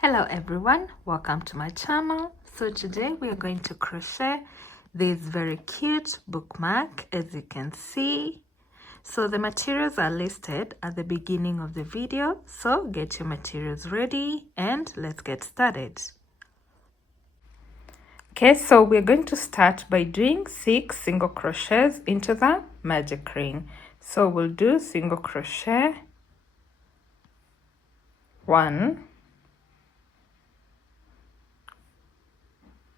Hello everyone, welcome to my channel. So today we are going to crochet this very cute bookmark, as you can see. So the materials are listed at the beginning of the video, so get your materials ready and let's get started. Okay, so we're going to start by doing 6 single crochets into the magic ring. So we'll do single crochet 1,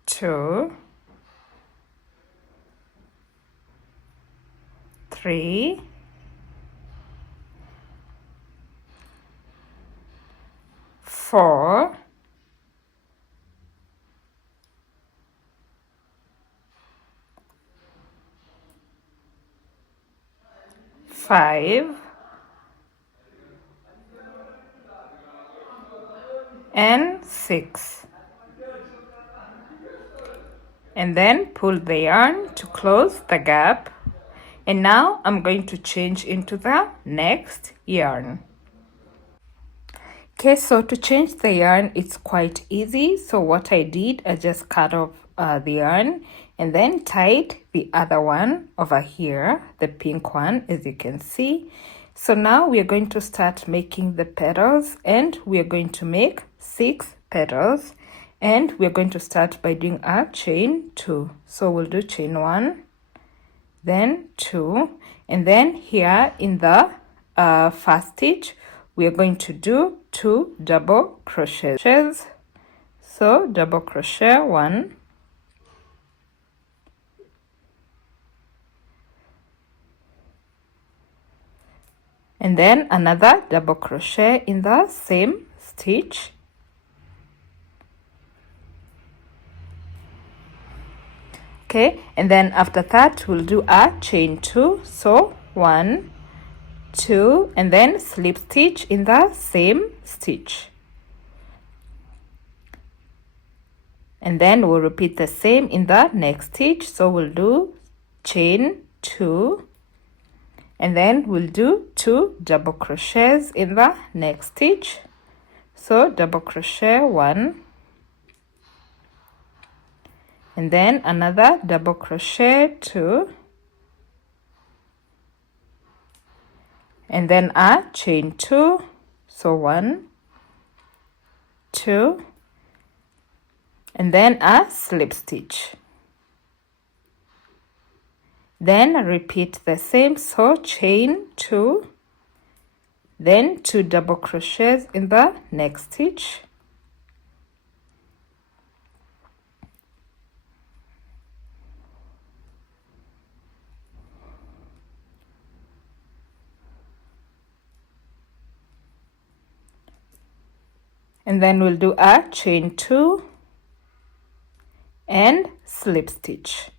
2, 3, 4, 5, and 6, and then pull the yarn to close the gap. And now I'm going to change into the next yarn. Okay, so to change the yarn, it's quite easy. So what I did, I just cut off the yarn and then tied the other one over here, the pink one, as you can see. So now we are going to start making the petals, and we are going to make 6 petals, and we're going to start by doing a chain 2. So we'll do chain 1, then 2, and then here in the first stitch we are going to do 2 double crochets. So double crochet 1, and then another double crochet in the same stitch, okay, and then after that we'll do a chain 2. So 1, 2, and then slip stitch in the same stitch, and then we'll repeat the same in the next stitch. So we'll do chain 2, and then we'll do 2 double crochets in the next stitch. So double crochet 1, and then another double crochet 2, and then a chain 2. So 1, 2, and then a slip stitch. Then repeat the same. So chain 2, then 2 double crochets in the next stitch, and then we'll do a chain 2 and slip stitch.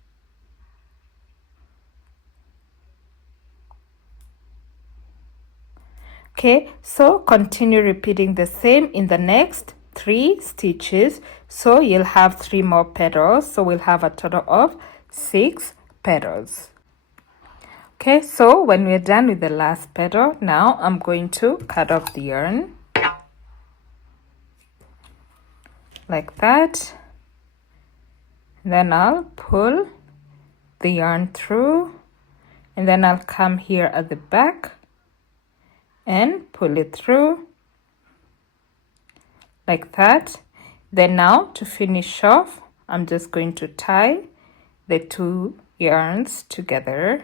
Okay, so continue repeating the same in the next 3 stitches. So you'll have 3 more petals, so we'll have a total of 6 petals. Okay, so when we're done with the last petal, now I'm going to cut off the yarn like that. Then I'll pull the yarn through, and then I'll come here at the back and pull it through like that. Then now to finish off, I'm just going to tie the 2 yarns together.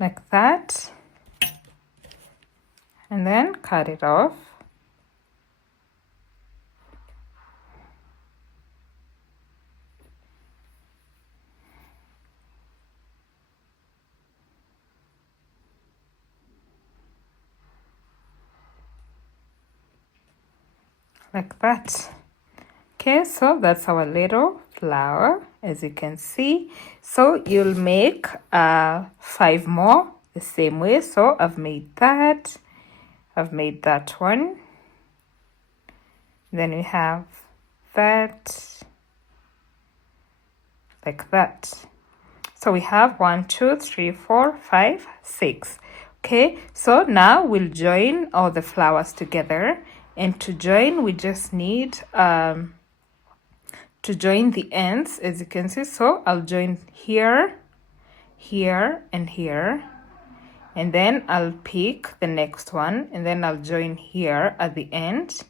Like that, and then cut it off. Like that. Okay, so that's our little flower, as you can see. So you'll make 5 more the same way. So I've made that one, then we have that, like that. So we have 1, 2, 3, 4, 5, 6. Okay, so now we'll join all the flowers together, and to join we just need to join the ends, as you can see. So I'll join here, here, and here, and then I'll pick the next one, and then I'll join here at the end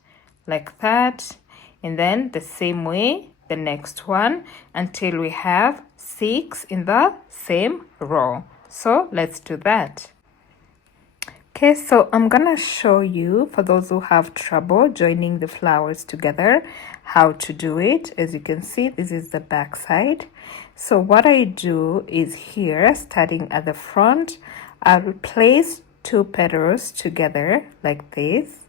like that, and then the same way the next one until we have 6 in the same row. So let's do that. Okay, so I'm gonna show you, for those who have trouble joining the flowers together, how to do it. As you can see, this is the back side. So what I do is here, starting at the front, I'll place 2 petals together like this,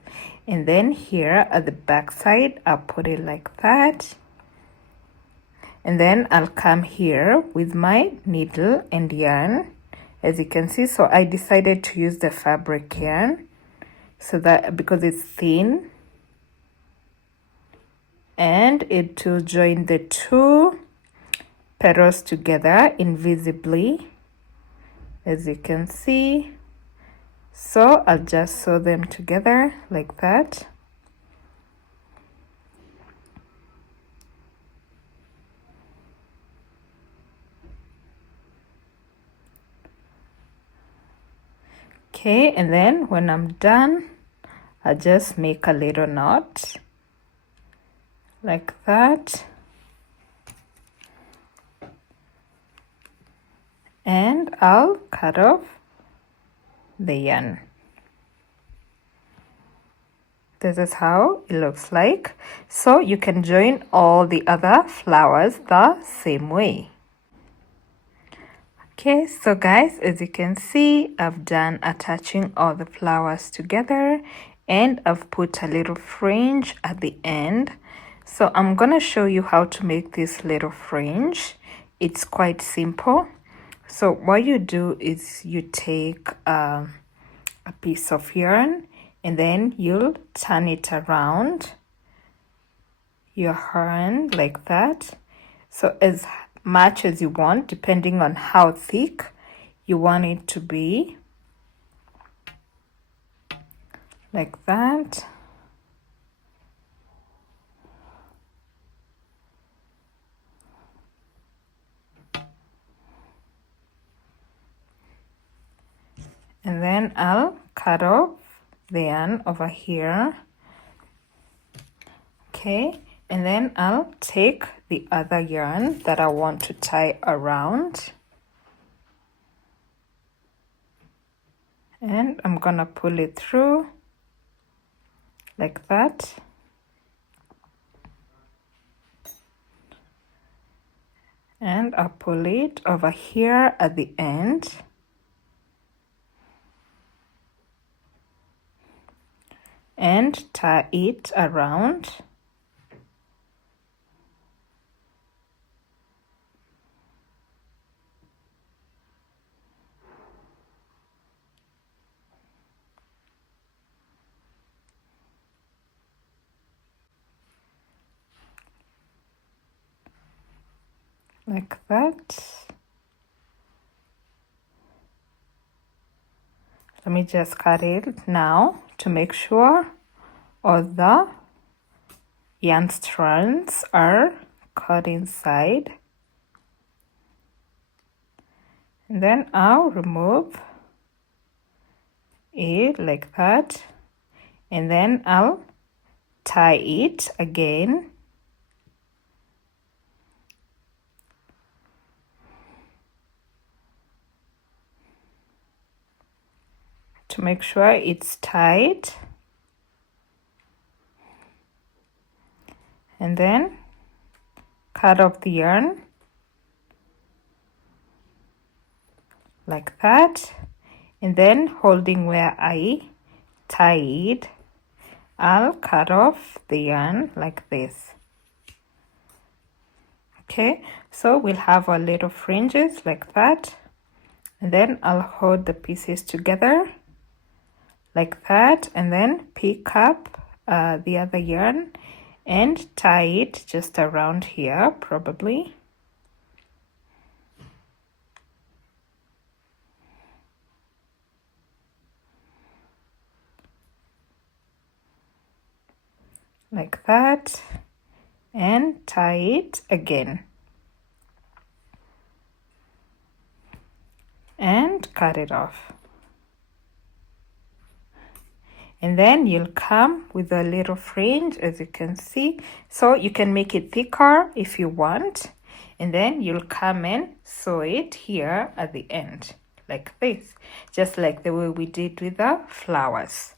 and then here at the back side I'll put it like that, and then I'll come here with my needle and yarn, as you can see. So I decided to use the fabric yarn, so that because it's thin, and it will join the 2 petals together invisibly, as you can see. So I'll just sew them together like that. Okay, and then when I'm done, I'll just make a little knot like that, and I'll cut off the yarn. This is how it looks like. So you can join all the other flowers the same way. Okay, so guys, as you can see, I've done attaching all the flowers together, and I've put a little fringe at the end. So I'm gonna show you how to make this little fringe. It's quite simple. So what you do is you take a piece of yarn, and then you'll turn it around your hand like that. So as much as you want, depending on how thick you want it to be, like that. And then I'll cut off the yarn over here. Okay, and then I'll take the other yarn that I want to tie around, and I'm gonna pull it through like that. And I'll pull it over here at the end. And tie it around. Like that. Let me just cut it now to make sure all the yarn strands are cut inside. And then I'll remove it like that, and then I'll tie it again. To make sure it's tight, and then cut off the yarn like that, and then holding where I tied, I'll cut off the yarn like this. Okay, so we'll have our little fringes like that, and then I'll hold the pieces together like that, and then pick up the other yarn and tie it just around here, probably like that, and tie it again and cut it off. And then you'll come with a little fringe, as you can see. So you can make it thicker if you want. And then you'll come and sew it here at the end, like this, just like the way we did with the flowers.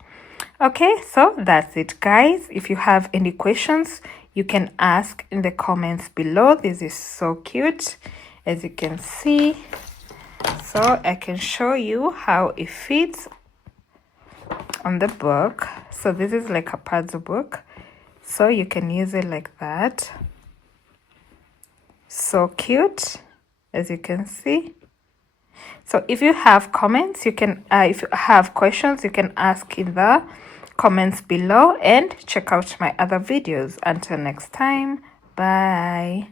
Okay, so that's it, guys. If you have any questions, you can ask in the comments below. This is so cute, as you can see. So I can show you how it fits on the book. So this is like a puzzle book, so you can use it like that. So cute, as you can see. So if you have comments, you can if you have questions, you can ask in the comments below, and check out my other videos. Until next time, bye.